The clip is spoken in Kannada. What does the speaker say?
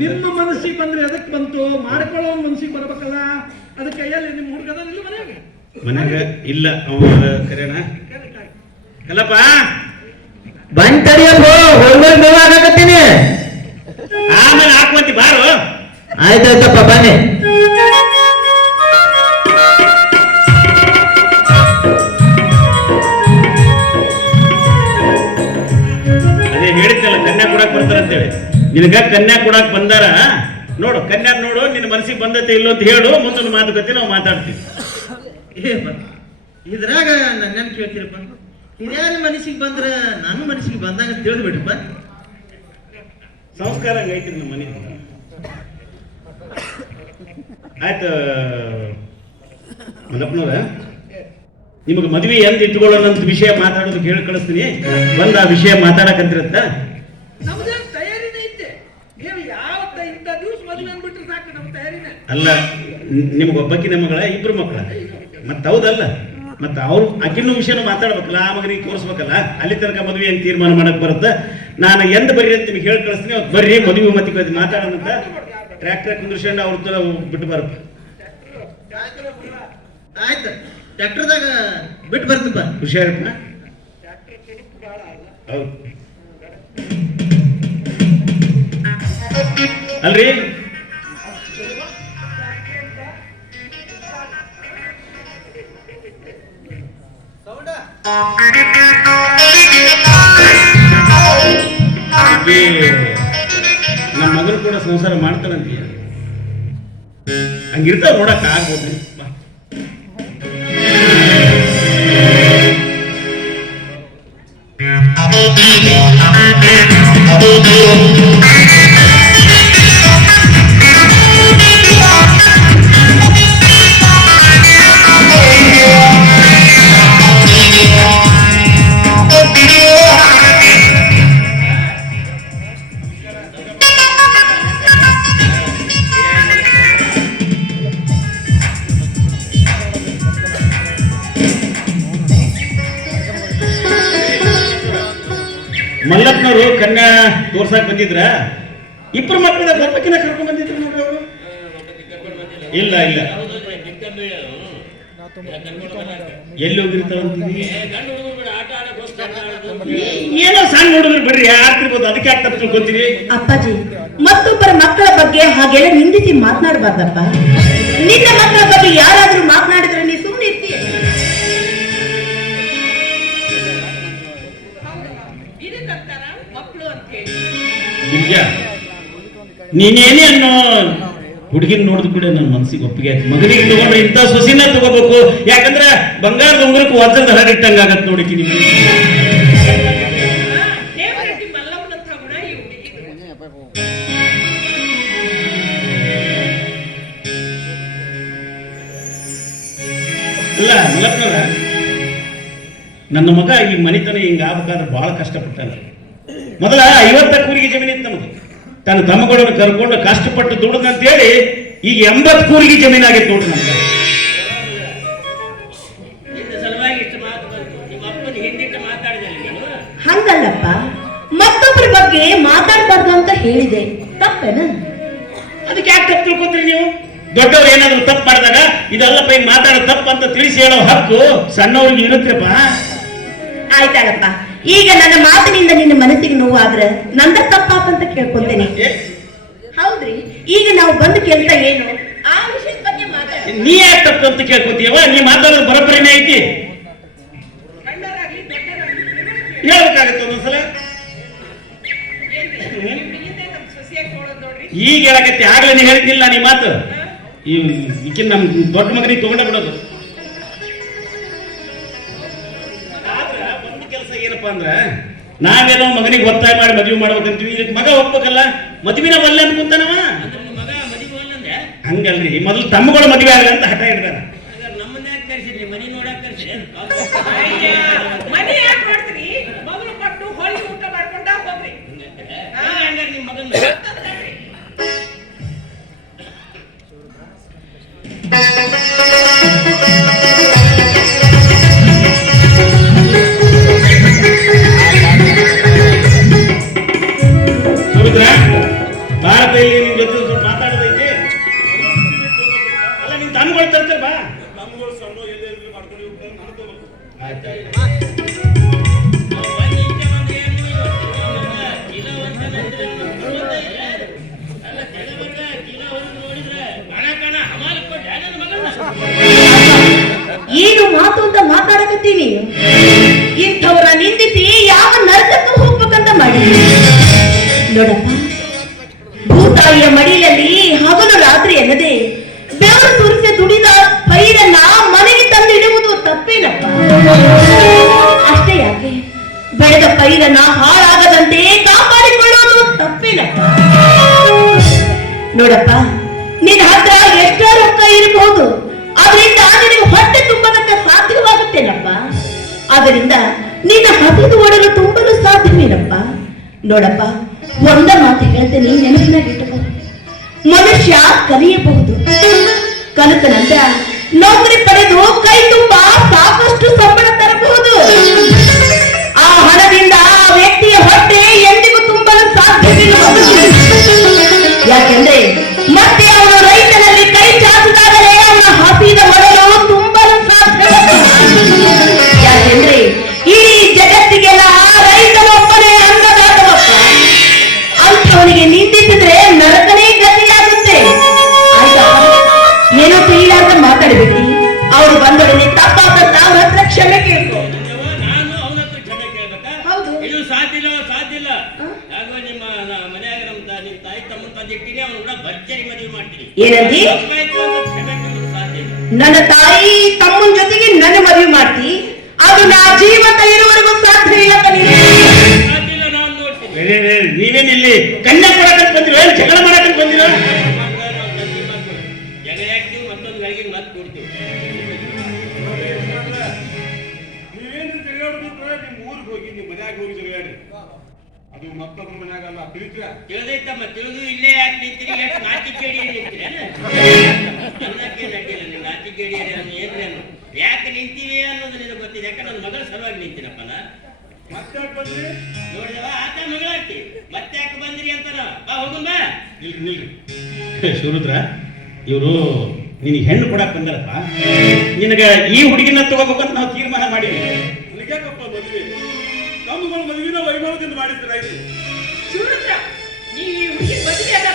ನಿಮ್ಮ ಮನಸ್ಸಿಗೆ ಬಂದ್ರೆ ಅದಕ್ಕೆ ಬಂತು? ಮಾಡ್ಕೊಳ್ಳೋ ಮನಸ್ಸಿಗೆ ಬರ್ಬೇಕಲ್ಲ? ಅದ ಕೈಯಲ್ಲಿ ನಿಮ್ ಹುಡುಗ ಇಲ್ಲ ಮನೆಯಾಗ ಮನೆಗೆ ಇಲ್ಲ ಅವ ಕರೆಯಣ ಕಲ್ಲಪ್ಪ! ಬಂತಡಿಯಪ್ಪ ಹೋಗ್ಬೇಕು ಬೇಕಾಗತ್ತೀನಿ ಆಮೇಲೆ ಹಾಕುವಂತಿ ಬಾರು. ಆಯ್ತಾಯ್ತಪ್ಪ ಬನ್ನಿ. ಅದೇ ಹೇಳಿದ್ದಲ್ಲ ಕನ್ಯಾ ಕೊಡಕ್ ಬರ್ತಾರ ಅಂತೇಳಿ ನಿನಗ ಕನ್ಯಾ ಕೊಡಕ್ ಬಂದಾರ? ನೋಡು ಕನ್ಯಾ ನೋಡು ನಿನ್ನ ಮನಸ್ಸಿಗೆ ಬಂದತೆ ಇಲ್ಲೋ ಅಂತ ಹೇಳು ಮುಂದಿನ ಮಾತುಕತೆ ನಾವು ಮಾತಾಡ್ತೀವಿ. ಇದ್ರಾಗ ನನ್ನ ಕೇಳ್ತೀರಪ್ಪ. ಹಿರಿಯರ ಮನಸ್ಸಿಗೆ ಬಂದ್ರ ನನ್ನ ಮನಸ್ಸಿಗೆ ಬಂದಾಗ ತಿಳಿದು ಬಿಡಪ್ಪ ಸಂಸ್ಕಾರ ಐತಿ ನಮ್ಮ ಮನೆ. ಆಯ್ತು. ಮಲ್ಲಪ್ಪನವ್ರ ನಿಮಗೆ ಮದುವೆ ಎಂತ ಇಟ್ಕೊಳ್ಳೋಣ ಅಂತ ವಿಷಯ ಮಾತಾಡೋದಕ್ಕೆ ಹೇಳಿ ಕಳಿಸ್ತೀನಿ. ಬಂದ ಆ ವಿಷಯ ಮಾತಾಡಕಂತಿರತ್ತ ನಮ್ದೇ ತಯಾರಿನೇ ಐತೆ ನೀವು ಯಾವತ್ತ ಇಂಥ ದಿವಸ ಮದುವೆ ಅಂದ್ಬಿಟ್ರೆ ಸಾಕು ನಮ್ಮ ತಯಾರಿನೇ ಅಲ್ಲ ನಿಮ್ಗೆ ಒಬ್ಬಕ್ಕಿನ ಮಗಳ ಇಬ್ರು ಮಕ್ಕಳ ಮತ್ತೆ ಹೌದಲ್ಲ? ಮತ್ತೆ ಅವ್ರು ಅಕ್ಕಿನ ವಿಷಯನೂ ಮಾತಾಡ್ಬೇಕಲ್ಲ ಆ ಮಗನಿಗೆ ತೋರಿಸ್ಬೇಕಲ್ಲ? ಅಲ್ಲಿ ತನಕ ಮದುವೆ ಏನು ತೀರ್ಮಾನ ಮಾಡಕ್ ಬರುತ್ತೆ? ನಾನು ಎಂದ ಬರ್ರಿ ಅಂತ ನಿಮ್ಗೆ ಹೇಳಿ ಕಳಿಸ್ತೀನಿ ಅವ್ರು ಬರ್ರಿ ಮದುವೆ ಮತ್ತೆ ಮಾತಾಡೋಣ ಅಂತ. ಟ್ರ್ಯಾಕ್ಟರ್ ಕುಂದ್ರಿಸ್ಕೊಂಡು ಅವ್ರ ತರ ಬಿಟ್ಟು ಬರಪ್ಪ. ಆಯ್ತು. ಟ್ರ್ಯಾಕ್ಟರ್ದಾಗ ಬಿಟ್ಟು ಬರ್ತಪ್ಪ ಹುಷಾರಪ್ಪ ಹೌದು. ಅಲ್ರಿ? ನಮ್ಮ ಮಗನು ಕೂಡ ಸಂಸಾರ ಮಾಡ್ತಾನಂತೀಯ ಹಂಗಿರ್ತಾವ ನೋಡಕ್ ಆಗ್ಬೋದು ಬಾ. ಮಲ್ಲಪ್ಪನವರು ಕನ್ಯಾ ತೋರ್ಸಕ್ ಬಂದಿದ್ರ? ಇಬ್ರು ಮಕ್ಕಳ ಒಬ್ಬಕಿನ ಕರ್ಕೊಂಡ್ ಬಂದಿದ್ರು ನೋಡ್ರಿ ಅವರು. ಇಲ್ಲ ಇಲ್ಲ. ಎಲ್ಲಿ ಹೋಗಿರ್ತಾವಂತೀವಿ ಏನೋ ಸಣ್ಣ ಹುಡುಗರು ಬರ್ರಿ ಆಗ್ತಿರ್ಬೋದು ಅದಕ್ಕೆ ಯಾಕೆ ತಪ್ಪು ತಿಳ್ಕೊತೀವಿ ಅಪ್ಪಾಜಿ, ಮತ್ತೊಬ್ಬರ ಮಕ್ಕಳ ಬಗ್ಗೆ ಹಾಗೆಲ್ಲ ನಿಂದಿಸಿ ಮಾತನಾಡಬಾರ್ದಪ್ಪ. ನಿನ್ನ ಮಕ್ಕಳ ಬಗ್ಗೆ ಯಾರಾದ್ರೂ ಮಾತನಾಡಿದ್ರೆ ನಿಜ ನೀನೇನೇ ಅನ್ನೋ? ಹುಡುಗಿನ ನೋಡಿದ ಕೂಡ ನನ್ನ ಮನಸ್ಸಿಗೆ ಒಪ್ಪಿಗೆ ಆಯ್ತು. ಮಗನಿಗೆ ತಗೊಂಡ್ರೆ ಇಂಥ ಸೊಸಿನ ತಗೋಬೇಕು. ಯಾಕಂದ್ರೆ ಬಂಗಾರದ ಉಂಗುರಕ್ಕೆ ವಜ್ರದ ಹರಡಿಟ್ಟಂಗ ಆಗತ್ತೆ ನೋಡಿಕಿ ನಿಮ್ಗೆ ನನ್ನ ಮಗ ಈ ಮನಿತನ ಹಿಂಗ ಆಗ್ಬೇಕಾದ್ರೆ ಬಹಳ ಕಷ್ಟಪಟ್ಟಾನ. ಮೊದಲ ಐವತ್ತ ಕೂರಿಗೆ ಜಮೀನಿತ್ತು ನಮಗೆ ತನ್ನ ತಮ್ಮಗಳನ್ನು ಕರ್ಕೊಂಡು ಕಷ್ಟಪಟ್ಟು ದುಡ್ದಂತ ಹೇಳಿ ಈಗ ಎಂಬತ್ತು ಕೂರಿಗೆ ಜಮೀನು ಆಗಿತ್ತು ನೋಡ್ರಿ ನಮ್ಗೆ. ಹಂಗಲ್ಲಪ್ಪ ಮತ್ತೊಬ್ಬರ ಬಗ್ಗೆ ಮಾತಾಡಬಾರ್ದು ಅಂತ ಹೇಳಿದೆ. ತಪ್ಪೇನ? ಅದಕ್ಕೆ ಯಾಕೆ ತಪ್ಪು ತಿಳ್ಕೊತೀರಿ ನೀವು? ದೊಡ್ಡವ್ರು ಏನಾದ್ರು ತಪ್ಪು ಮಾಡಿದಾಗ ಇದೆಲ್ಲಪ್ಪ ಹಿಂಗ್ ಮಾತಾಡೋ ತಪ್ಪು ಅಂತ ತಿಳಿಸಿ ಹೇಳೋ ಹಕ್ಕು ಸಣ್ಣವ್ರಿಗೆ ಇರುತ್ತಪ್ಪ ಆಯ್ತಾಳಪ್ಪ. ಈಗ ನನ್ನ ಮಾತಿನಿಂದ ನಿನ್ನ ಮನಸ್ಸಿಗೆ ನೋವಾದ್ರೆ ನಂದ ತಪ್ಪಾಪಂತ ಕೇಳ್ಕೊತೇನೆ. ಹೌದ್ರಿ. ಈಗ ನಾವು ಬಂದ ಕೆಲಸ ಏನು? ಆ ವಿಷಯದ ಬಗ್ಗೆ ಮಾತಾಡ ನೀ ಯಾಕೆ ತಪ್ಪು ಅಂತ ಕೇಳ್ಕೊತೀಯವ ನೀ ಮಾತಾಡೋದು ಬರೋಬ್ಬರಿನೇ ಐತಿ. ಹೇಳ್ಬೇಕಾಗತ್ತೆ ಒಂದೊಂದ್ಸಲ. ಈಗ ಹೇಳಕತ್ತೆ ಆಗ್ಲೇ ನೀ ಹೇಳ್ತಿಲ್ಲ ನೀ ಮಾತು. ಈ ಈಕಿನ ನಮ್ ದೊಡ್ಡ ಮಗನಿಗೆ ತಗೊಂಡ ಬಿಡೋದು. ಕೆಲಸ ಏನಪ್ಪಾ ಅಂದ್ರ ನಾವೇನೋ ಮಗನಿಗೆ ಒತ್ತಾಯ ಮಾಡಿ ಮದುವೆ ಮಾಡ್ಬೇಕಂತೀವಿ ಈಗ ಮಗ ಒಪ್ಪಬೇಕಲ್ಲ ಮದುವಿನ ಒಲ್ಲೆ ಅಂತ ಕೂತಾನವ? ಅಂದ್ರೆ ನಿಮ್ಮ ಮಗ ಮದುವೆ ಅಂದ್ರೆ? ಹಂಗಲ್ರಿ ಮೊದಲು ತಮ್ಮಗಳ ಮದುವೆ ಆಗಲ್ಲ ಅಂತ ಹಠ ಹಿಡ್ದಾರ ಹಾಗಾದ್ರೆ ಏನು ಮಾತು ಅಂತ ಮಾತಾಡಕತ್ತೀನಿ? ಇಂಥವ್ರ ನಿಂದಿಸಿ ಯಾವ ನರಕಕ್ಕೂ ಹೋಗ್ಬೇಕಂತ ಮಾಡಿ ನೋಡಪ್ಪ ಭೂತಾಯಿಯ ಮಡಿಲಲ್ಲಿ ನೋಡಪ್ಪ, ನಿನ್ನ ಹತ್ರ ಎಷ್ಟೋ ರೊಕ್ಕ ಇರಬಹುದು ಅದರಿಂದ ನಿನಗೆ ಹೊಟ್ಟೆ ತುಂಬದಕ್ಕೆ ಸಾಧ್ಯವಾಗುತ್ತೇನಪ್ಪ? ಅದರಿಂದ ನಿನ್ನ ಹಸಿದು ಓಡಲು ತುಂಬಲು ಸಾಧ್ಯವೇನಪ್ಪ? ನೋಡಪ್ಪ, ಒಂದ ಮಾತು ಹೇಳ್ತೇನೆ ನೆನಪಿನಾಗಿಟ್ಟುಕೋ ಮನುಷ್ಯ ಕಲಿಯಬಹುದು. ಕಲಿತ ನಂತರ ನೌಕರಿ ಪಡೆದು ಕೈ ತುಂಬಾ ಸಾಕಷ್ಟು ಸಂಬಳ ಏನೋ ತಿಳಿಲಾರ್ದ ಮಾತಾಡ್ಬೇಡಿ. ಅವ್ರು ಬಂದೊಡನೆ ತಪ್ಪಾದಂತ ಅವ್ರ ಹತ್ರ ಕ್ಷಮೆ ಕೇಳ್ಕೊ. ನಾನು ಅವನ ಹತ್ರ ಕ್ಷಮೆ ಕೇಳ್ಬೇಕಾ? ಹೌದು. ಇದು ಸಾಧ್ಯ ಇಲ್ಲ ಸಾಧ್ಯ ಇಲ್ಲ. ಹ? ಯಾಕೋ ನಿಮ್ಮ ನ- ನಮ್ಮ ನಿಮ್ಮ ತಾಯಿ ತಮ್ಮನ ತಂದಿಟ್ಟಿನಿ ಅವ್ನು ಕೂಡ ಭರ್ಜರಿ ಮದುವೆ ಮಾಡ್ತೀನಿ. ಏನಂದಿ? ತಪ್ಪಾಯ್ತು ಅಂತ ಕ್ಷಮೆ ಕೇಳೋದು ಸಾಧ್ಯ ಇಲ್ಲ. ನನ್ನ ತಾಯಿ ತಮ್ಮನ ಜೊತೆಗೆ ನನ್ನ ಮದುವೆ ಮಾಡ್ತಿ. ಅದು ನಾ ಜೀವಂತ ಇರುವವರೆಗೂ ಸಾಧ್ಯ ಇಲ್ಲ ನೀವೇನಿಲ್ಲಿ ಕನ್ಯಾ ಅದು ಮತ್ತೊಬ್ಬ ಮನ್ಯಾಗ ಅಲ್ಲ ತಿಳಿತೀರ? ತಿಳಿದೈತಮ್ಮ ತಿಳಿದು ಇಲ್ಲೇ ಯಾಕೆ ನಿಂತೀರಿ? ಎಷ್ಟು ನಾಚಿಕೇಡಿ ನಿಂತೀರಿ ನೀವು ನಾಚಿಕೇಡಿ ಅನ್ನೋ ಏನ್ರಿ ಅನ್ನೋ? ಯಾಕೆ ನಿಂತೀವಿ ಅನ್ನೋದು ನಿನಗೆ ಗೊತ್ತಿದೆ? ಯಾಕೆ ನನ್ನ ಮಗಳ ಸಲುವಾಗಿ ನಿಂತೀನಪ್ಪ ನಾ ಮತ್ತೆ ಬಂದ್ರಿ? ನೋಡಿದವ ಆತ ಮಗಳಾಡ್ತಿ ಮತ್ತೆ ಯಾಕೆ ಬಂದ್ರಿ ಅಂತಾರ ಬಾ ಹೋಗುನ್ ಬಾ ನಿಲ್ರಿ. ನಿಲ್ರಿ ಶಿವರುದ್ರ ಇವರು ನಿನಗೆ ಹೆಣ್ಣು ಕೊಡಕ್ ಬಂದಾರಪ್ಪ. ನಿನಗ ಈ ಹುಡುಗಿನ ತಗೋಬೇಕಂತ ನಾವು ತೀರ್ಮಾನ ಮಾಡಿವಿ ವೈಮಾನದಿಂದ ಮದುವೆನ ವೈಭವದಿಂದ ಮಾಡಿದ್ರೆ ಆಯ್ತು ಶಿವರುದ್ರ ನೀವು ಈ